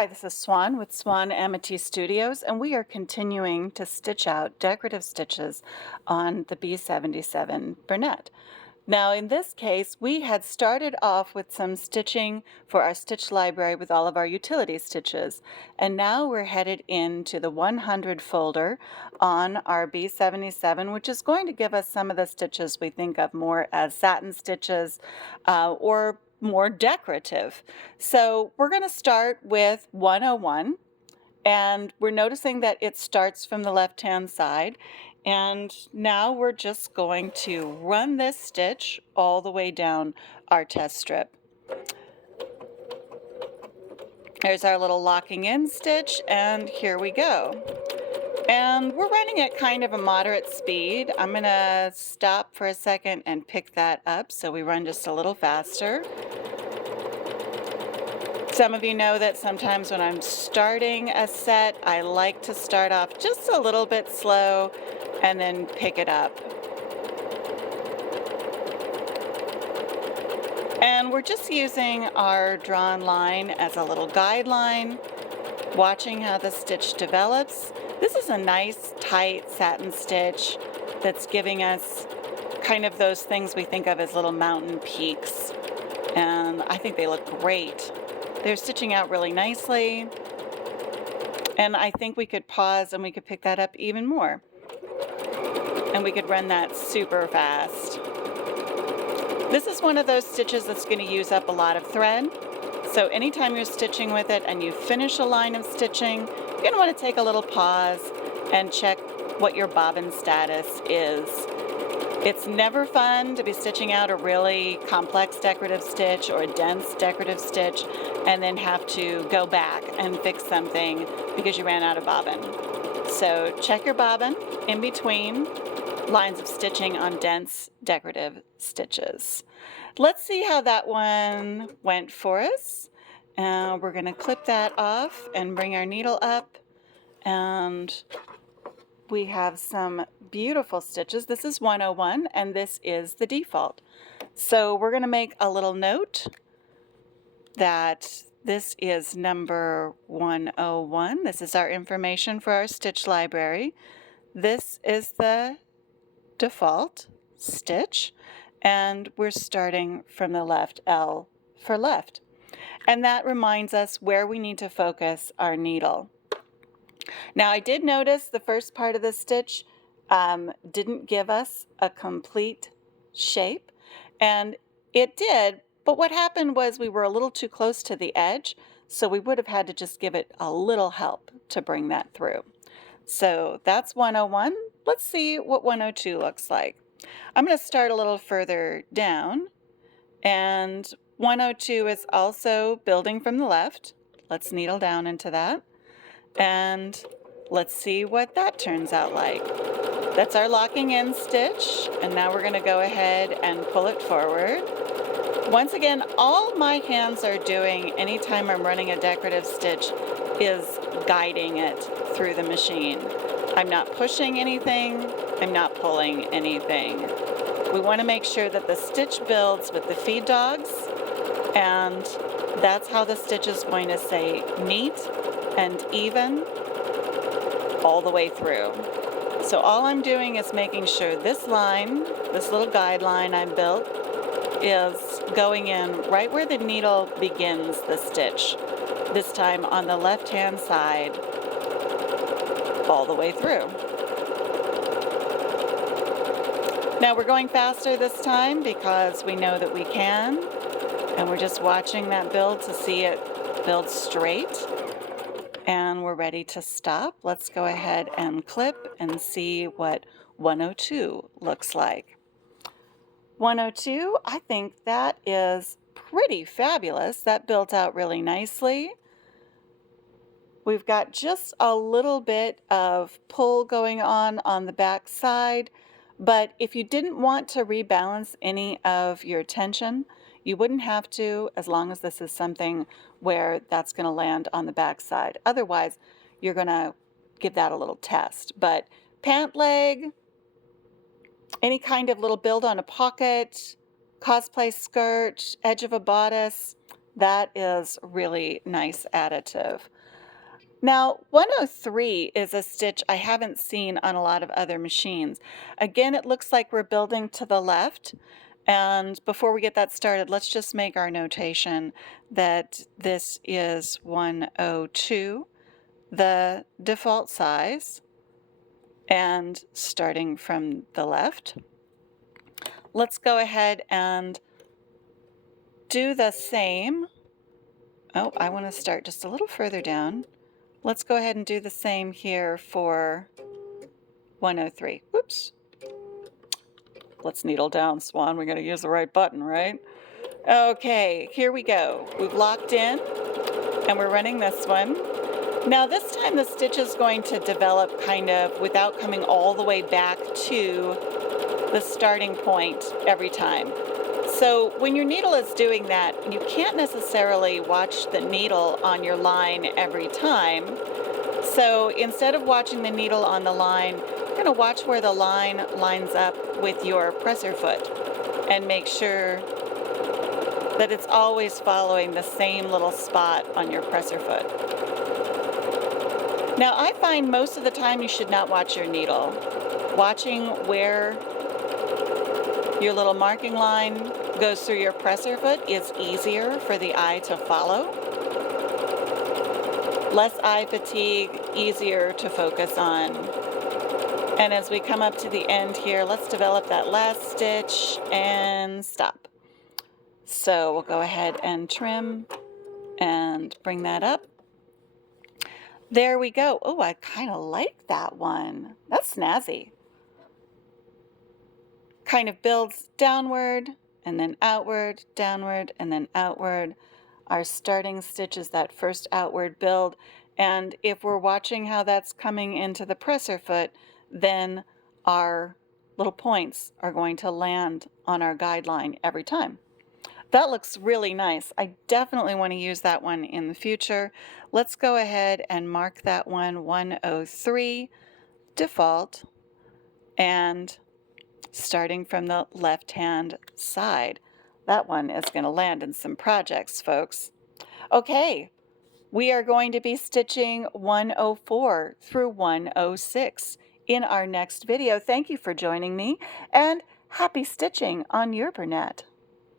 Hi, this is Swan with Swan Amity Studios, and we are continuing to stitch out decorative stitches on the B-77 Bernette. Now, in this case, we had started off with some stitching for our stitch library with all of our utility stitches, and now we're headed into the 100 folder on our B-77, which is going to give us some of the stitches we think of more as satin stitches or more decorative. So we're going to start with 101, and we're noticing that it starts from the left-hand side. And now we're just going to run this stitch all the way down our test strip. There's our little locking in stitch, and here we go. And we're running at kind of a moderate speed. I'm going to stop for a second and pick that up so we run just a little faster. Some of you know that sometimes when I'm starting a set, I like to start off just a little bit slow and then pick it up. And we're just using our drawn line as a little guideline, watching how the stitch develops. This is a nice, tight satin stitch that's giving us kind of those things we think of as little mountain peaks. And I think they look great. They're stitching out really nicely. And I think we could pause and we could pick that up even more. And we could run that super fast. This is one of those stitches that's going to use up a lot of thread. So anytime you're stitching with it and you finish a line of stitching, you're going to want to take a little pause and check what your bobbin status is. It's never fun to be stitching out a really complex decorative stitch or a dense decorative stitch and then have to go back and fix something because you ran out of bobbin. So check your bobbin in between lines of stitching on dense decorative stitches. Let's see how that one went for us. We're going to clip that off and bring our needle up, and we have some beautiful stitches. This is 101 and this is the default. So we're going to make a little note that this is number 101. This is our information for our stitch library. This is the default stitch, and we're starting from the left, L for left. And that reminds us where we need to focus our needle. Now, I did notice the first part of the stitch didn't give us a complete shape, and it did, but what happened was we were a little too close to the edge, so we would have had to just give it a little help to bring that through. So that's 101. Let's see what 102 looks like. I'm going to start a little further down, and 102 is also building from the left. Let's needle down into that, and let's see what that turns out like. That's our locking in stitch, and now we're going to go ahead and pull it forward. Once again, all my hands are doing anytime I'm running a decorative stitch is guiding it through the machine. I'm not pushing anything, I'm not pulling anything. We want to make sure that the stitch builds with the feed dogs, and that's how the stitch is going to stay neat and even all the way through. So all I'm doing is making sure this line, this little guideline I built, is going in right where the needle begins the stitch. This time on the left-hand side, all the way through. Now we're going faster this time because we know that we can, and we're just watching that build to see it build straight. And we're ready to stop. Let's go ahead and clip and see what 102 looks like. 102, I think that is pretty fabulous. That built out really nicely. We've got just a little bit of pull going on the back side, but if you didn't want to rebalance any of your tension, you wouldn't have to, as long as this is something where that's going to land on the back side. Otherwise, you're going to give that a little test. But pant leg, any kind of little build on a pocket, cosplay skirt, edge of a bodice, That is really nice additive. Now, 103 is a stitch I haven't seen on a lot of other machines. Again, it looks like we're building to the left. And before we get that started, let's just make our notation that this is 102, the default size, and starting from the left. Let's go ahead and do the same. Oh, I want to start just a little further down. Let's go ahead and do the same here for 103. Oops. Let's needle down, Swan. We got to use the right button, right? Okay, here we go. We've locked in and we're running this one. Now this time the stitch is going to develop kind of without coming all the way back to the starting point every time. So when your needle is doing that, you can't necessarily watch the needle on your line every time. So instead of watching the needle on the line, you're going to watch where the line lines up with your presser foot and make sure that it's always following the same little spot on your presser foot. Now I find most of the time you should not watch your needle. Watching where your little marking line goes through your presser foot is easier for the eye to follow. Less eye fatigue, easier to focus on. And as we come up to the end here, let's develop that last stitch and stop. So we'll go ahead and trim and bring that up. There we go. Oh, I kind of like that one. That's snazzy. Kind of builds downward and then outward, downward, and then outward. Our starting stitch is that first outward build. And if we're watching how that's coming into the presser foot, then our little points are going to land on our guideline every time. That looks really nice. I definitely want to use that one in the future. Let's go ahead and mark that one 103 default and starting from the left-hand side. That one is going to land in some projects, folks. Okay, we are going to be stitching 104 through 106 in our next video. Thank you for joining me, and happy stitching on your Bernette.